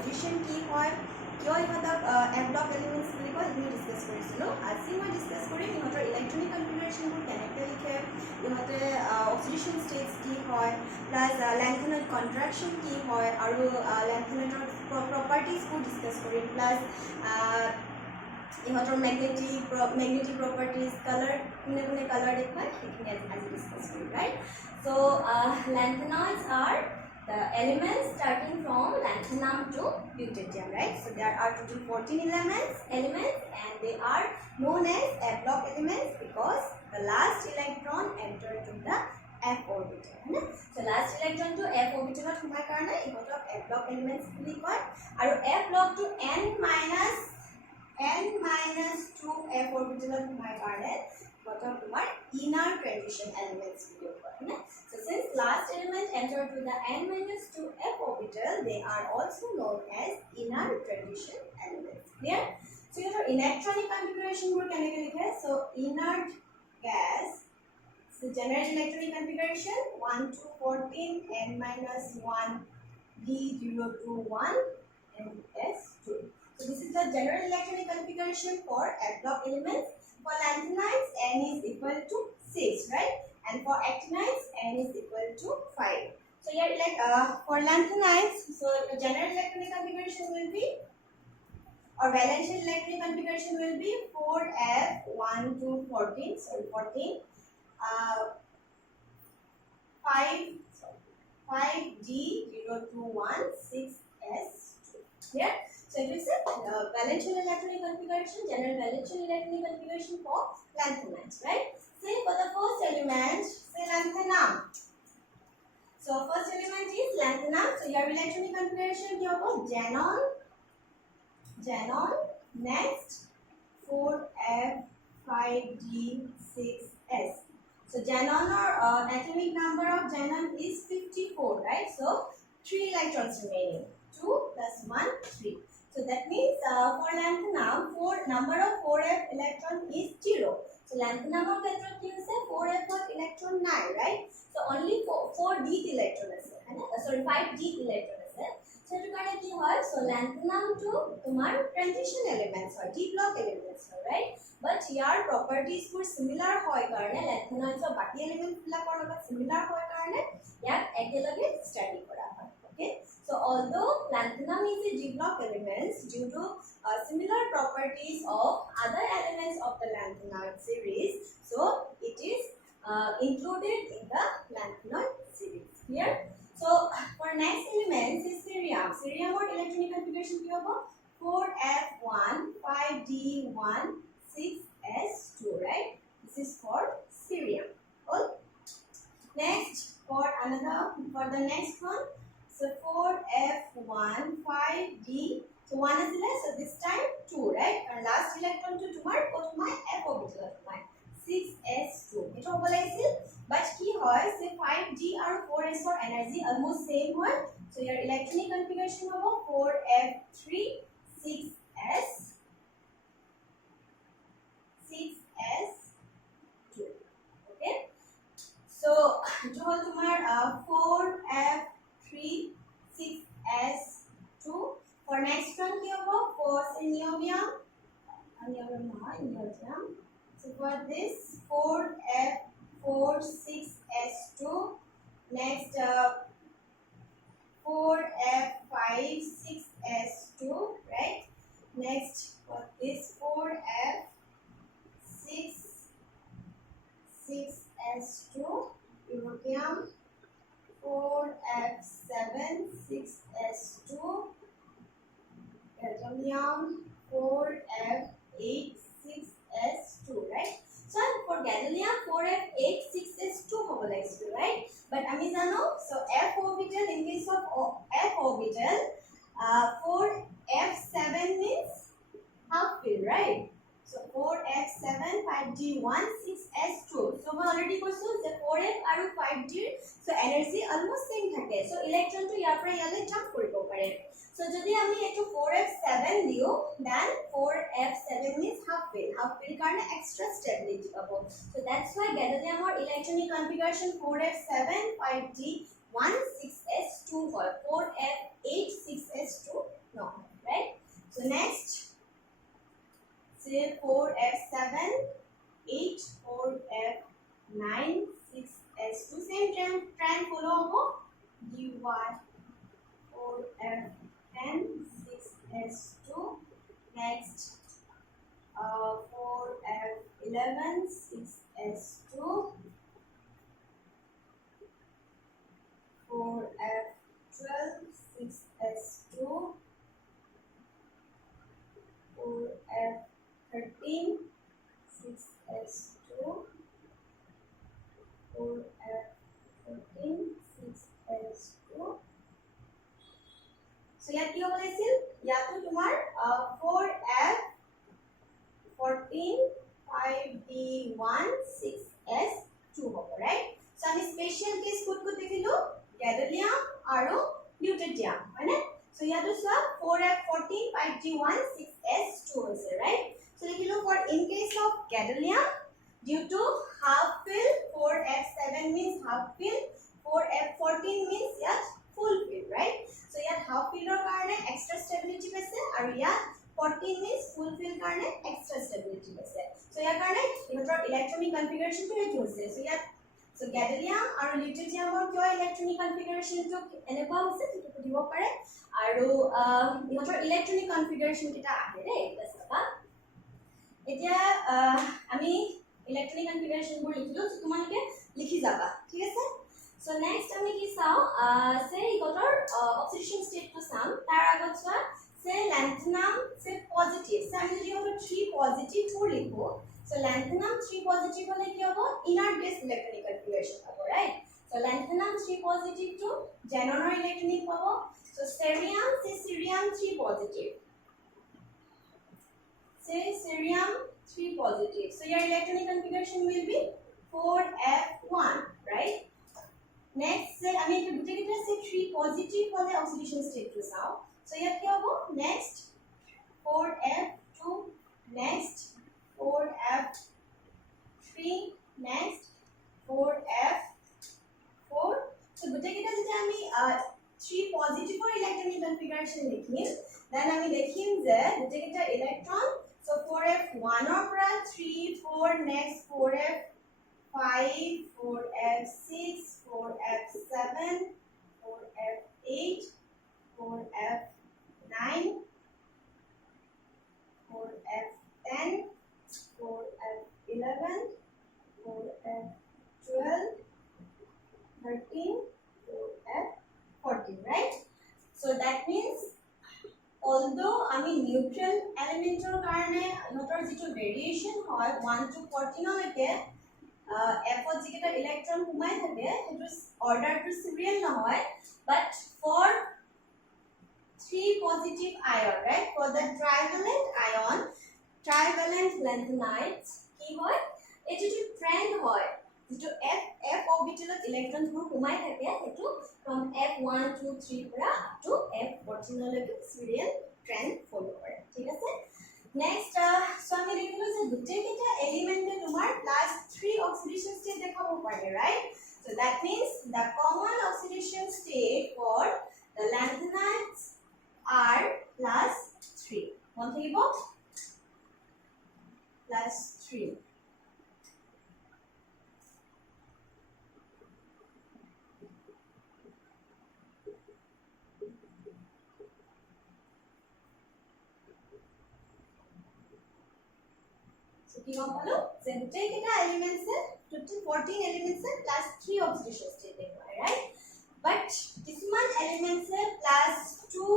Position কি হয়, কিয় ইহঁতক এফ ব্লক এলিমেণ্টছ বুলি কয়, এইখিনি ডিছকাছ কৰিছিলোঁ। আজি মই ডিছকাছ কৰিম ইহঁতৰ ইলেক্ট্ৰনিক কনফিগাৰেশ্যনবোৰ কেনেকৈ লিখে, ইহঁতে অক্সিডেশ্যন ষ্টেটছ কি হয়, প্লাছ লেন্থানইড কণ্ট্ৰাকশ্যন কি হয়, আৰু লেন্থানইডৰ প্ৰপাৰ্টিজবোৰ ডিছকাছ কৰিম, প্লাছ ইহঁতৰ মেগনেটিক প্ৰপাৰ্টিজ, কালাৰ কোনে কোনে কালাৰ দেখুৱায় সেইখিনি আজি ডিছকাছ কৰিম, ৰাইট? চ' lanthanoids are the elements starting from lanthanum to deuterium, right? So there are total 14 elements and they are known as F block elements because the last electron entered to the F orbital, right? So last electron to F orbital humai karone ihotok F block elements buli koy, aru F block to n minus 2 F orbital humai karone ihotok tumar inner transition elements buli koy, right? So since last element entered to the n minus 2 F orbital, they are also known as inner transition elements. Clear? So your electronic configuration would can likhe, so inert gas, so general electronic configuration 1 to 14 n minus 1 d0 to 1 and s2. So this is the general electronic configuration for F block elements. For lanthanides, n is equal to 6, right? And for actinides, n is equal to 5. So here, like for lanthanides, so the general electronic configuration will be, or valence electronic configuration will be 4f1 to 14, sorry 14, 5d0 to 1, 6s2. Clear? So it is a valence electronic configuration, general valence electronic configuration for lanthanides, right? Say for the first element, say lanthanum. So first element is lanthanum. So your electronic configuration here was xenon, next 4f, 5d6s. So xenon or atomic number of xenon is 54, right? So 3 electrons remaining. 2 plus 1, 3. So that means for lanthanum, number of 4f electron is 0. So lanthanum of electron ki hoise 4f electron 9, right? So only 4 d electron ase, sorry 5 d electron ase. So to karone ki hoy, so lanthanum to tumar transition elements hoy, d block elements hoy, right? But here properties for similar hoy karone lanthanoids or baki elements bilakor logot similar hoy karone yak ekeloge study kora hoy. Okay, so although lanthanum is a d block elements, due to similar properties of other elements of the lanthanoid series, so it is included in the lanthanoid series. Clear? So for next element is cerium. Cerium or electronic configuration ki hobo 4f1, 5d1, 6s2, right? This is for cerium. Cool. Next for the next one, so 4f1, 5d, so 1 is less, so this time 2, right? And last electron to tumar go to my f orbital of my 6s2. It overlays, but key hoy say 5d or 4s for energy almost same hoy. So your electronic configuration of 4f3, 6s, 6s2. Okay. So to hold tumar 4f3, 6s2. For next one ki hobo 4 niobium. So for this 4f4, 6s2. Next 4f5, 6s2, right? Next for this 4f6, 6s2, europium. 4f7, 6s2, gadolinium. 4f8, 6s2, right? So for gadolinium 4f8, 6s2 hobo lagise, right? But ami jano, so f orbital, in case of f orbital 4f7 means half fill, right? So 4f7, 5d1, 6s2. So I already koisu je 4f aru 5d, so energy almost same thake. So electron to ইয়াৰ পৰা ইয়ালে jump কৰিব পাৰে. So যদি আমি এটো 4f7 দিও, then 4f7 means half fill. Half fill karone extra stability pabo. So that's why gadolinium or electronic configuration 4f7, 5d1, 6s2 hoy. 4f8, 6s2 No, right? So next, say 4f7, 8, 4f9, 6s2. Same trend follow hobo. dy 4f10, 6s2. Next, 4f11, 6s2. 4f12, 6s2. 4f13, 6s2. 4f14, 6s2. So ইয়াত কি হ'ব লাগিছিল ইয়াতো তোমাৰ 4f14 5d1 6s2 হ'ব right so আমি special case code দেখিলো গ্যাডোলিয়াম আৰু লিউটেডিয়াম হয়নে so ইয়াতো চোৱা 4f14 5d1 6s2 হৈছে right so দেখিলো for in case of gadolinium due to half fill 4f7 means half fill 4f14 means yet full fill right so yet half fill or karone extra stability paise aru yet 14 means full fill karone extra stability paise so yet karone ihotor electronic configuration to it hoise so yet so gadolinium aru lutetium or kyo electronic configuration to enekwa hoise to dibo pare aru ihotor electronic configuration kita ahe re eta saba etia ami electronic configuration bor likhilo so tumaloke likhi jaba thik ase so next ami ki sao say ihotor oxidation state to sam tar agot swa say lanthanum say positive say ami jodi hoto 3 positive 4 likho so lanthanum 3 positive hole ki hobo inert base electronic configuration hobo right so lanthanum 3 positive to xenon or electronic hobo so cerium say cerium 3 positive say cerium 3 positive so your electronic configuration will be 4f1 right next say I mean to take it say 3 positive for the oxidation state to sao so here kya hobo next 4f2 next 4f3 next 4f4 so take it as ami 3 positive for electronic configuration likhim then ami dekhim je take it electron so 4f1 or 3 4 next 4f5 4f6 4f7 4f8 4f9 4f10 4f11 4f12 13 4f14 right so that means although I mean neutral elementor karone notor jitu variation hoy 1 to 14 leke f ot jiketa electron humai thake etu order to serial na hoy but for 3 positive ion right for the trivalent ion trivalent lanthanoids ki hoy etu to trend hoy jitu f orbital electron bur humai thake etu from f1 2 3 pura up to f14 leke serial trend follow kore thik ase next so ami likhilo je dute keta element e tumar plus 3 oxidation state dekhabo pare right so that means the common oxidation state for the lanthanides are plus 3 one thing about plus 3 কি গম পালো যে দুটাই কেটা elements এ total 14 elements এ plus 3 oxidation state দেখুৱাই right but কিছুমান এলিমেন্টস এ plus 2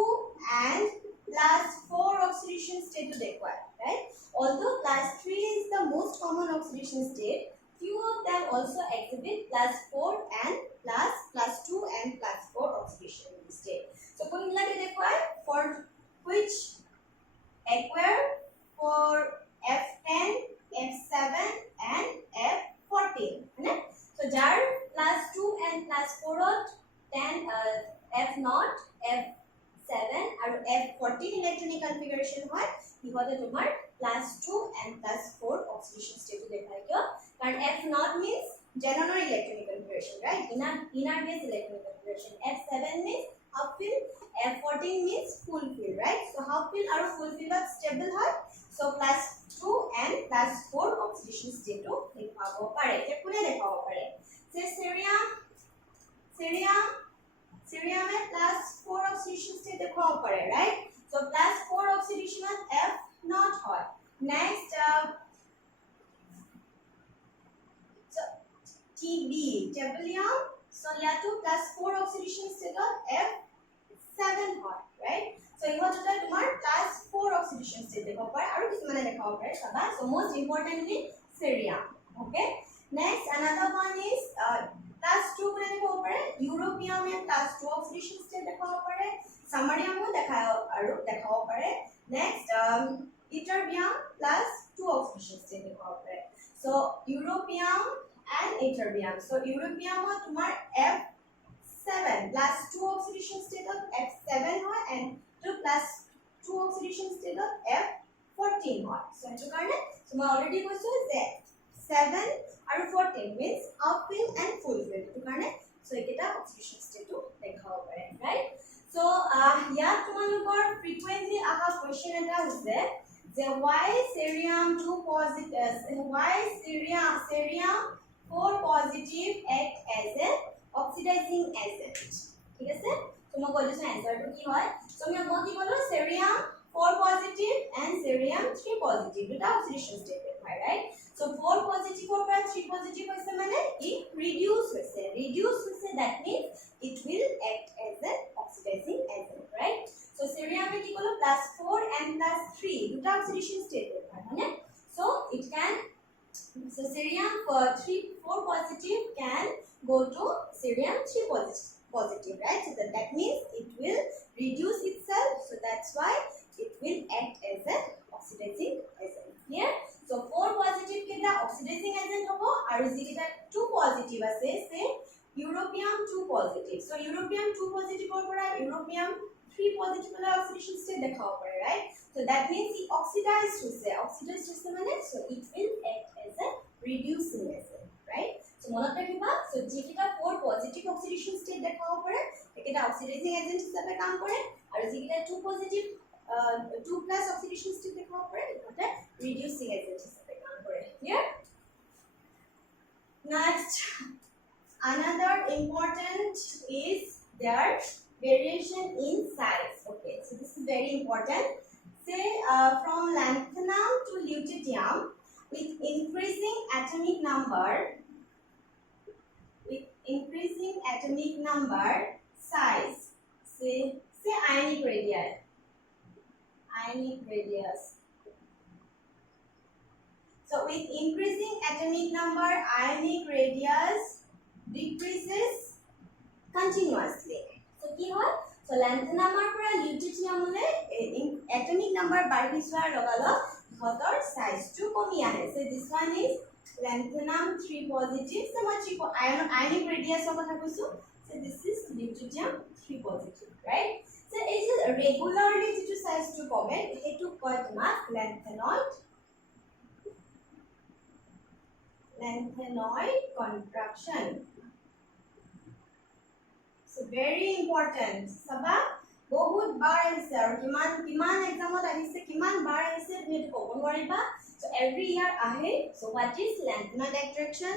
and plus 4 oxidation state দেখুৱাই right although plus 3 is the most common oxidation state few of them also exhibit plus 4 and plus 2 and plus 4 oxidation state so কোনবিলাক দেখুৱাই for which acquire for f10 f7 and f14 है so jar plus 2 and plus 4 ot 10 f0 f7 আৰু f14 electronic configuration হয় ইহতে তোমাৰ plus 2 and plus 4 oxidation state দেখাই কিয় কাৰণ f0 means xenon electronic configuration right inner base electronic configuration f7 means half fill F14 means full fill, right? So half fill আৰু full fill stable হয়. So +2 and +4 oxidation state to দেখাব পাৰে. তে কোনে দেখাব পাৰে? যে Cerium में +4 oxidation state देखाब पड़े, right? So +4 oxidation at F not hot. Next, so TB, tebullium. So यहाँ तो +4 oxidation state at F7 hot, right? So यहाँ तो तुम्हार +4 oxidation state देखाब पड़े, आरु किस माने देखाब पड़े, सबा. So most importantly, cerium. Okay. Next, another one is +2 কোনে দেখাব পাৰে ইউৰোপিয়াম में +2 oxidation state দেখাব পাৰে সামাৰিয়াম দেখাব পাৰে next ইটাৰবিয়াম +2 oxidation state দেখাব পাৰে so ইউৰোপিয়াম and ইটাৰবিয়াম so ইউৰোপিয়াম তোমাৰ F7 +2 oxidation state of F7 হয় and 2 oxidation state of F14 হয় so এটো কাৰণে মই অলৰেডি কৈছো যে 7 আৰু 14 means half fill and full fill to karne so ekita oxidation state to dekhao pare right so ya tumalokor frequently aha question eta hoise je why cerium 2 positive why cerium 4 positive act as an oxidizing agent ঠিক আছে তো মই কইছো answer to কি হয় so মই কি কলো cerium 4 positive and cerium 3 positive দুটা oxidation state হয় right so 4 positive or 3 positive hoise mane it reduce hoise that means it will act as an oxidizing agent right so cerium e ki kolo +4 and +3 duta oxidation state hoy mane so it can so cerium 4 positive can go to cerium 3 positive right so that means it will reduce itself so that's why it will act as an oxidizing agent here so 4 positive केटा oxidizing agent hobo aru jikita 2 positive ase se europium 2 positive so europium 2 positive or pora europium 3 positive la oxidation state dekhao pare right so that means it oxidized hoise mane so it will act as a reducing agent right so monot rakhiba so jikita 4 positive oxidation state dekhao pare ekita oxidizing agent hisabe kaam kore aru jikita 2 positive 2 plus oxidation state dekhao pare eta reducing agent hisabe kaam kore here next another important is their variation in size okay so this is very important say from lanthanum to lutetium with increasing atomic number size say ionic radius so with increasing atomic number ionic radius decreases continuously so ki hoy so lanthanum pora lutetium le atomic number badi joar logalo hotor size to komi ahe so this one is lanthanum 3 positive so much ionic radius of kotha koisu so this is lutetium 3 positive right so is regularly to size to comment hetu koi tomar lanthanoid contraction so very important saba bahut bar aise aru kiman exam ot ahise kiman bar aise তুমি কব নোৱাৰিবা so every year ahe so what is lanthanoid attraction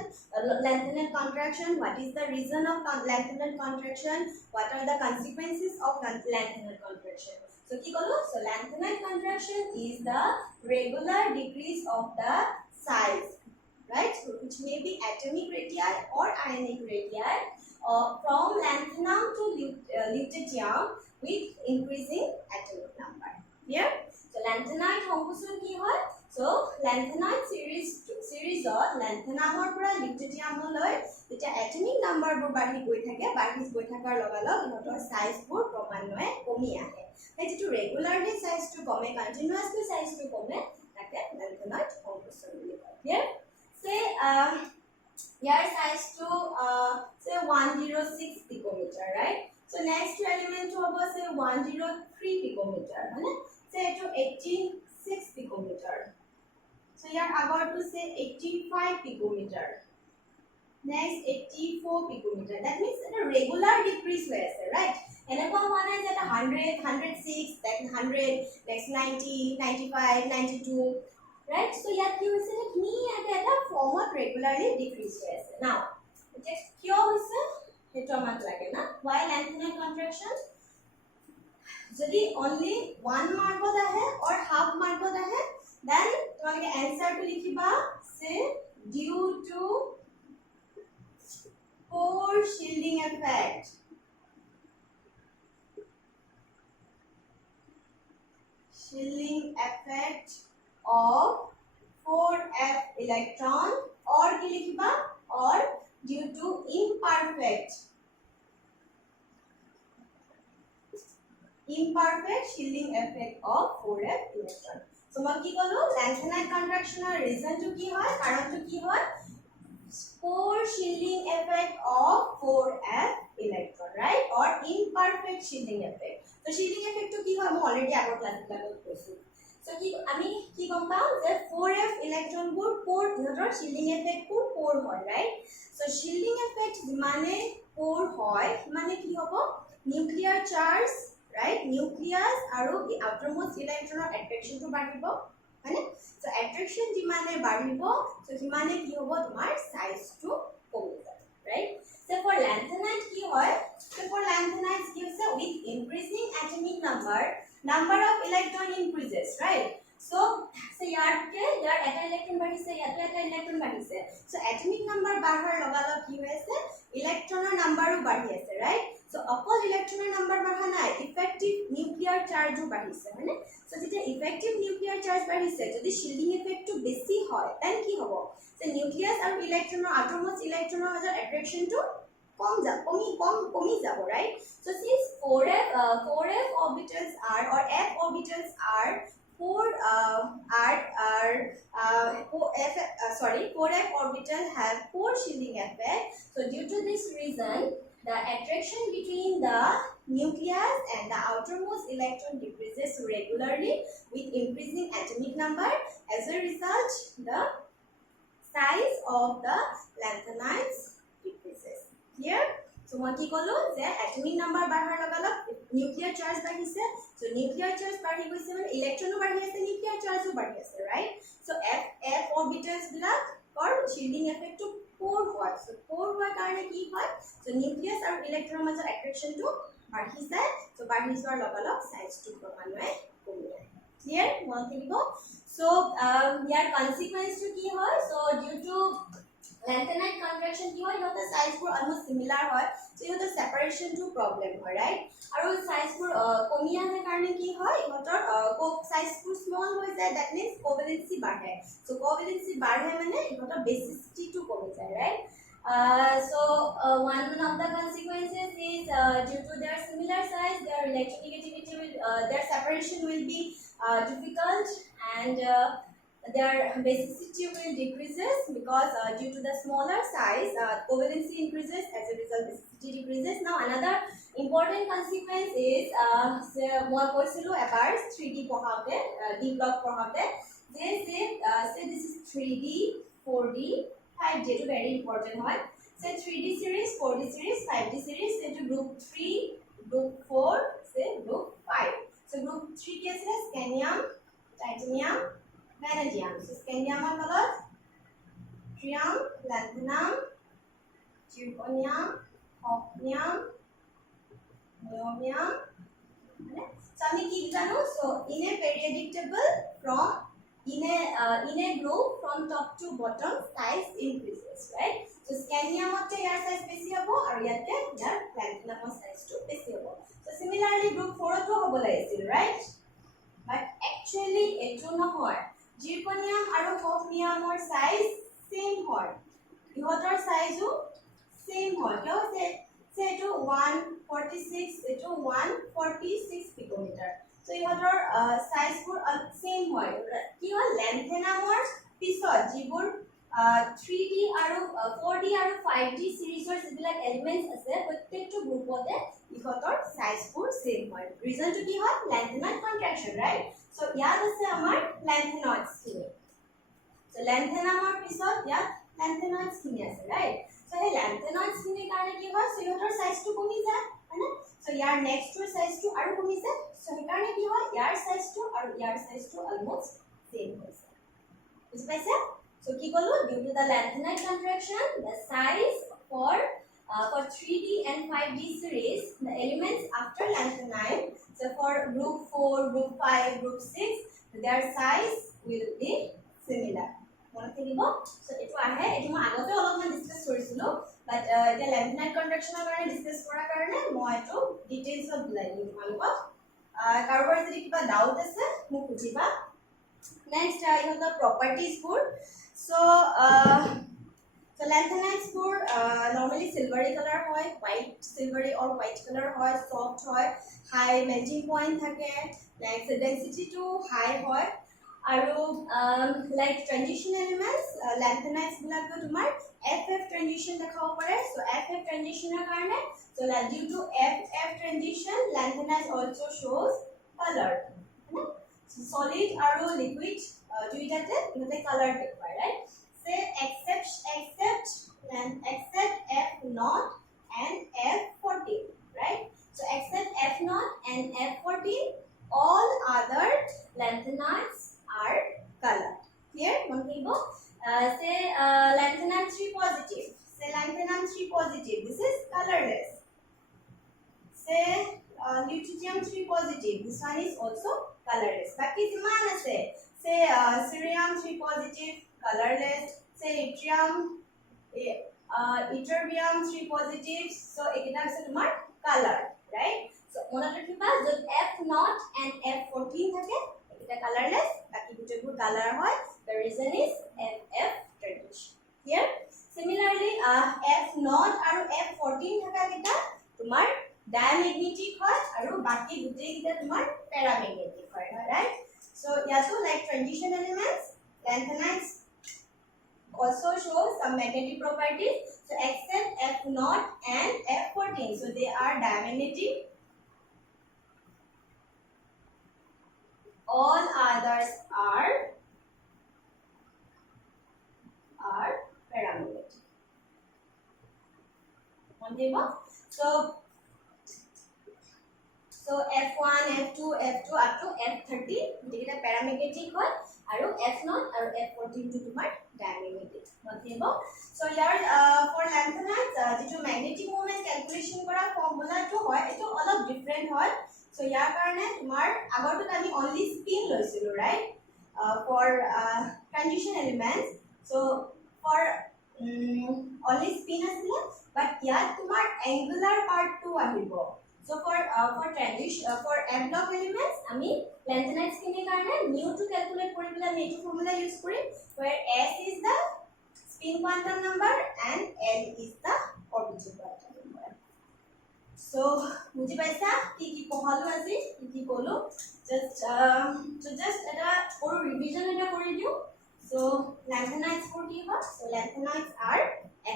lanthanoid contraction what is the reason of lanthanoid contraction what are the consequences of lanthanoid contraction so ki kolo so lanthanoid contraction is the regular decrease of the size right so which may be atomic radii or ionic radii from lanthanum to lutetium with increasing atomic number here so lanthanoid সংকোচন কি হয় so lanthanoid series of lanthanum or pura lutetium লৈ যেটা atomic number বোৰ বাঢ়ি গৈ থাকাৰ লগালগ ইহঁতৰ size বোৰ ক্ৰমান্বয়ে কমি আহে এই যেটো regularly size to কমে continuously size to কমে তাকে lanthanoid সংকোচন বুলি কয় here say your size to say 106 picometer right so next element to hobo say 103 picometer মানে say to 86 picometer so here about to say 85 picometer next 84 picometer that means a regular decrease hoye ase right এনেকুৱা হোৱা নাই যে এটা 100 106 then 100 next 90 95 92 right so ইয়াত কি হৈছে যে ধুনীয়াকৈ এটা ফৰ্মত ৰেগুলাৰলি ডিক্ৰিজ হৈ আছে নাও এতিয়া কিয় হৈছে সেইটো আমাক লাগে না why lanthanoid contraction যদি only 1 markত আহে or half markত আহে then তোমালোকে answer টো লিখিবা say due to poor shielding effect of 4f electron or ki likhiba or due to imperfect shielding effect of 4f electron so ma ki kolu lanthanoid contraction or reason to ki hoy karon to ki hoy poor shielding effect of 4f electron right or imperfect shielding effect so shielding effect to ki hoy mo already agor class lagot koisu so ki ami ki gom pao je 4f electron bur poor ihotor shielding effect pur poor hoy right so shielding effect jimane poor hoy mane ki hobo nuclear charge right nucleus aru outermost electron attraction to badibo hane so attraction jimane badibo so jimane ki hobo tomar size to komi jabe right so for lanthanoid ki hoy so for lanthanoids ki hoise with increasing atomic number of electron increases right so yar eta electron badhise yato eta electron badhise so atomic number bahar logalo ki hoise electron number u badhi ase right so অকল ইলেক্ট্রনের number বাঢ়া নাই effective nuclear চার্জও বাঢ়িছে মানে so যেটা effective nuclear charge বাঢ়িছে যদি shielding ইফেক্টটো বেছি হয় দেন কি হ'ব সো নিউক্লিয়াস আৰু ইলেক্ট্রনৰ আটমোস্ট ইলেক্ট্রনৰ মাজৰ অ্যাট্ৰাকশনটো কমি যাব right so since 4f orbitals are or f orbitals are 4f orbital have poor shielding effect so due to this reason the attraction between the nucleus and the outermost electron decreases regularly with increasing atomic number as a result the size of the lanthanoids decreases clear so মই কি কলো যে atomic number বাঢ়াৰ লগালগ nuclear charge বাঢ়িছে so nuclear charge বাঢ়ি গৈছে মানে ইলেক্ট্ৰনো বাঢ়ি আছে nuclear chargeও বাঢ়ি আছে right so f orbitals black or shielding effect to poor hoy so poor hoy karone ki hoy so nucleus aru electron major attraction to badhi jay so badhi jor logalog size to promanwe komi jay clear one thing go so your consequence to ki hoy so due to lanthanoid contraction ki hoy the size pur almost similar hoy so you the separation to problem hoy right aru size pur komi ane karone ki hoy ihotor size pur small hoy jay that means covalency badhe so covalency badhe mane ihotor basicity to komi jay right so one of the consequences is due to their similar size their electronegativity will their separation will be difficult and their basicity will decreases because due to the smaller size covalency increases as a result basicity decreases now another important consequence is moi koisilu ebar 3D pohaute d block pohaute say this is 3D 4D 5D to very important hoy say 3D series 4D series 5D series say to group 3 group 4 say group 5 so group 3 ke ase scandium titanium vanadium so scandium er color trium lanthanum zirconium hafnium niobium so ami ki jano so in a periodic table from in a group from top to bottom size increases right so scandium otte yar size beshi hobo aru yate yar lanthanum size to beshi hobo so similarly group 4 to hobo laisil right but actually eto no hoy zirconium aru hafnium or size same hoy ihotor size o same hoy kyo say to 146 to 146 picometer so ihotor size pur same hoy ki hoy lanthanum or pisot jibur 3D aru 4D aru 5D series or sibilak elements ase prottekto group ote ihotor size pur same hoy reason to ki hoy lanthanoid contraction right so yad ase amar lanthanoids khini so lanthanum or pisot yad lanthanoids khini ase right so hey lanthanoids khini karone ki hoy so ihotor size to komi jay hai na so year next two size two আৰু কমিছে so হেকাৰণে কি হয় ইয়াৰ size two আৰু ইয়াৰ size two almost same হৈছে বুজি পাইছে so কি কলো due to the lanthanoid contraction the size for 3D and 5D series the elements after lanthanoid so for group 4 group 5 group 6 their size will be similar মনত থাকিব so এটো আহে এটো মই আগতে অলপমান ডিসকাস কৰিছিলো বাট এটা lanthanoid contraction কাৰণে ডিসকাস কৰাৰ কাৰণে মই এটো ডিটেইলছ অফ বুজাই দিম তোমালোকক কাৰোবাৰ যদি কিবা ডাউট আছে মোক সুধিবা নেক্সট ইহঁতৰ প্ৰপাৰ্টিজ বোৰ সো lanthanides বোৰ normally silvery color হয় white silvery or white color হয় soft হয় high melting point থাকে like density to high হয় আৰু like transition elements lanthanides বিলাক তোমাৰ FF transition দেখাব পাৰে so FF transition ৰ কাৰণে so due to FF transition lanthanides also shows color so solid আৰু liquid দুইটাতে ইহঁতে color দেখুৱায় right say except F0 and F14 right so except F0 and F14 all other lanthanides are colored clear montibo say lanthanide 3 positive say lanthanide 3 positive this is colorless say lutetium 3 positive this one is also colorless baki jiman ase say cerium 3 positive colorless say yttrium ytterbium 3 positive so ekita ase tumar color right so mona rakhiba jod F0 and F14 thake ekita colorless baki duto color hoy the reason is FF transition here similarly F0 aru F14 thaka kita tumar diamagnetic hoy aru baki duto kita tumar paramagnetic hoy right so yaso like transition elements lanthanides also show some magnetic properties so except F0 and F14 so they are diamagnetic all others are paramagnetic so F1 F2 F2 up to F30 এটা paramagnetic হয় আৰু F0 আৰু F14 to তোমাৰ diamagnetic Motlib so year for lanthanides যেটো magnetic moment calculation কৰা formula টো হয় এটো অলপ different হয় so ইয়াৰ কাৰণে তোমাৰ আগৰটো আমি only spin লৈছিলো right for transition elements so for only spin আছিল but ইয়াত তোমাৰ angular part টো আহিব so for transition for m block elements ami lanthanides kine karone mu to calculate koribole ami etu formula use kori where s is the spin quantum number and l is the orbital quantum number so buji paisa ki kohalu aji ki kolo just eta oru revision eta kori diu so lanthanides for ki hoy so lanthanides are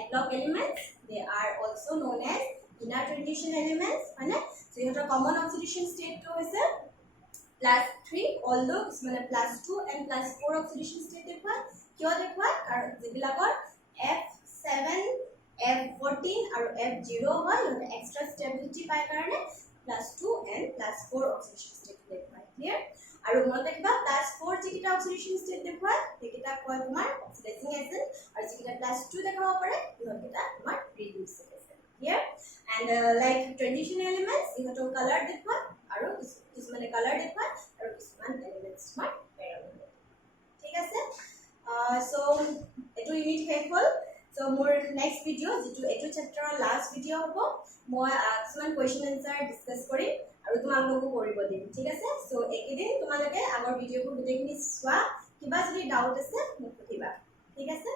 m block elements they are also known as inner transition elements মানে so ইহতৰ common oxidation state to হৈছে +3 although মানে +2 and +4 oxidation state দেখুৱা কিয় দেখুৱা কাৰণ যেবিলাকৰ F7 F14 আৰু F0 হয় ইহতে extra stability পায় কাৰণে +2 and +4 oxidation state দেখুৱা clear আৰু মনত ৰাখিবা +4 যিকিটা oxidation state দেখুৱা সেইকিটা কয় তোমাৰ oxidizing agent আৰু যিকিটা +2 দেখাব পাৰে ইহতকিটা তোমাৰ reducing agent here and like transition elements ihoto color dekha aru kismane color dekha aru kisman elements smart paramagnetic thik ase so etu unit helpful so more next video jitu etu chapter last video hobo moi kisman question answer discuss kori aru tumaloko koribo dim thik ase so ekidin tumalake agor video ko gutekini swa kiba jodi doubt ase muk puthiba thik ase